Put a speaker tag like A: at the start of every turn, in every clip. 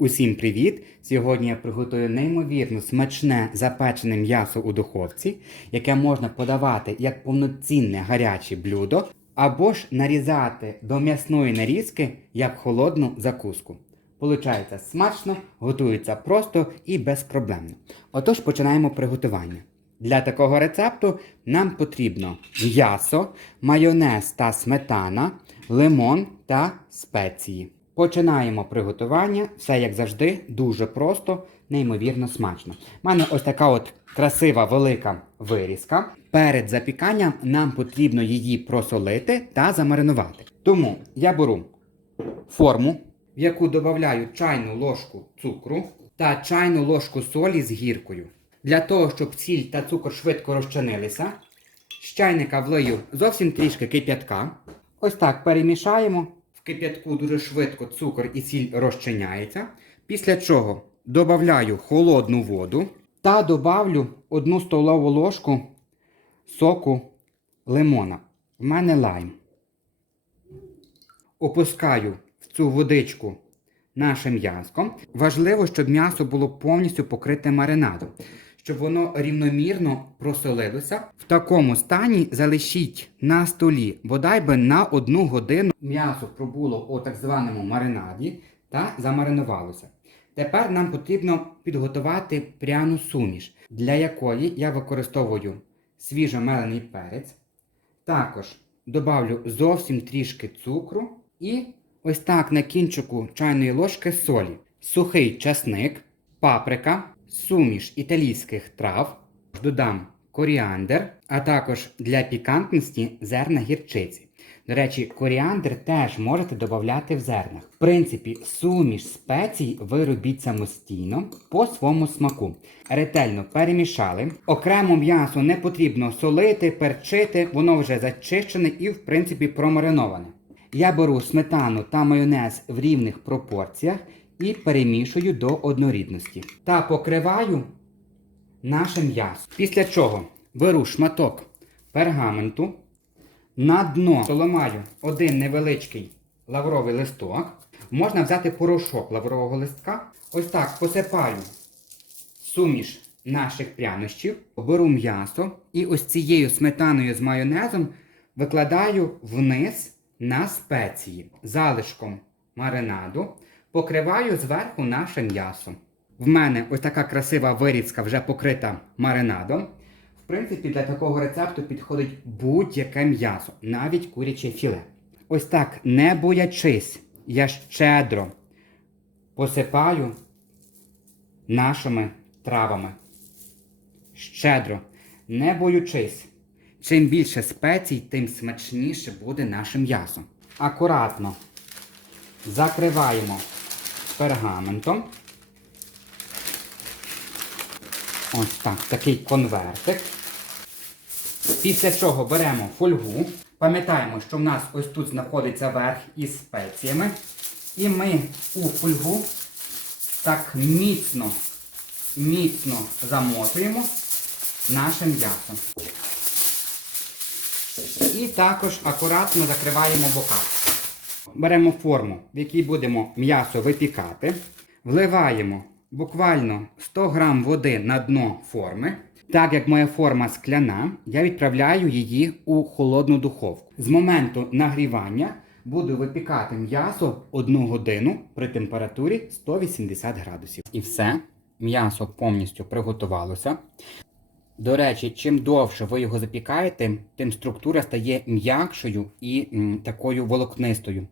A: Усім привіт! Сьогодні я приготую неймовірно смачне запечене м'ясо у духовці, яке можна подавати як повноцінне гаряче блюдо, або ж нарізати до м'ясної нарізки як холодну закуску. Получається смачно, готується просто і безпроблемно. Отож починаємо приготування. Для такого рецепту нам потрібно м'ясо, майонез та сметана, лимон та спеції. Починаємо приготування. Все як завжди, дуже просто, неймовірно смачно. У мене ось така от красива велика вирізка. Перед запіканням нам потрібно її просолити та замаринувати. Тому я беру форму, в яку додаю чайну ложку цукру та чайну ложку солі з гіркою. Для того, щоб сіль та цукор швидко розчинилися, з чайника влию зовсім трішки кип'ятка. Ось так перемішаємо. Кип'ятку дуже швидко цукор і сіль розчиняється. Після чого додаю холодну воду та додавлю 1 столову ложку соку лимона. В мене лайм. Опускаю в цю водичку наше м'яско. Важливо, щоб м'ясо було повністю покрите маринадом, щоб воно рівномірно просолилося. В такому стані залишіть на столі бодай би на одну годину м'ясо пробуло у так званому маринаді та замаринувалося. Тепер нам потрібно підготувати пряну суміш, для якої я використовую свіжомелений перець. Також добавлю зовсім трішки цукру і ось так на кінчику чайної ложки солі, сухий часник, паприка, суміш італійських трав, додам коріандр, а також для пікантності зерна гірчиці. До речі, коріандр теж можете додати в зернах. В принципі, суміш спецій ви робіть самостійно по своєму смаку. Ретельно перемішали. Окремо м'ясо не потрібно солити, перчити, воно вже зачищене і, в принципі, промариноване. Я беру сметану та майонез в рівних пропорціях і перемішую до однорідності. Та покриваю наше м'ясо. Після чого беру шматок пергаменту. На дно соламаю один невеличкий лавровий листок. Можна взяти порошок лаврового листка. Ось так посипаю суміш наших прянощів, беру м'ясо і ось цією сметаною з майонезом викладаю вниз на спеції залишком маринаду, покриваю зверху наше м'ясо. В мене ось така красива вирізка вже покрита маринадом. В принципі, для такого рецепту підходить будь-яке м'ясо, навіть куряче філе. Ось так, не боячись, я щедро посипаю нашими травами. Щедро, не боючись. Чим більше спецій, тим смачніше буде наше м'ясо. Акуратно закриваємо пергаментом. Ось так, такий конвертик. Після чого беремо фольгу. Пам'ятаємо, що в нас ось тут знаходиться верх із спеціями. І ми у фольгу так міцно, міцно замотуємо наше м'ясо. І також акуратно закриваємо бока. Беремо форму, в якій будемо м'ясо випікати. Вливаємо буквально 100 г води на дно форми. Так як моя форма скляна, я відправляю її у холодну духовку. З моменту нагрівання буду випікати м'ясо 1 годину при температурі 180 градусів. І все, м'ясо повністю приготувалося. До речі, чим довше ви його запікаєте, тим структура стає м'якшою і такою волокнистою.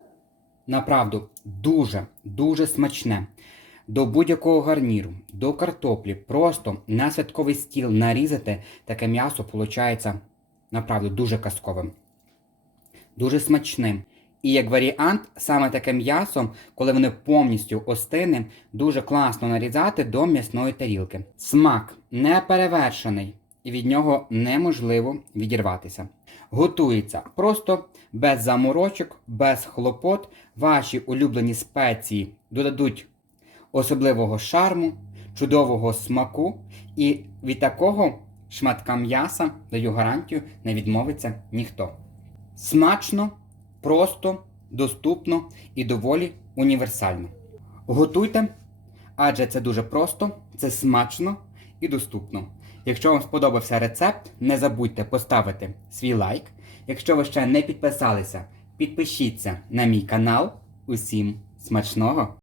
A: Направду, дуже, дуже смачне. До будь-якого гарніру, до картоплі, просто на святковий стіл нарізати таке м'ясо виходить направду дуже казковим. Дуже смачним. І як варіант, саме таке м'ясо, коли воно повністю остине, дуже класно нарізати до м'ясної тарілки. Смак не перевершений, і від нього неможливо відірватися. Готується просто без заморочок, без хлопот. Ваші улюблені спеції додадуть особливого шарму, чудового смаку, і від такого шматка м'яса, даю гарантію, не відмовиться ніхто. Смачно, просто, доступно і доволі універсально. Готуйте, адже це дуже просто, це смачно і доступно. Якщо вам сподобався рецепт, не забудьте поставити свій лайк. Якщо ви ще не підписалися, підпишіться на мій канал. Усім смачного!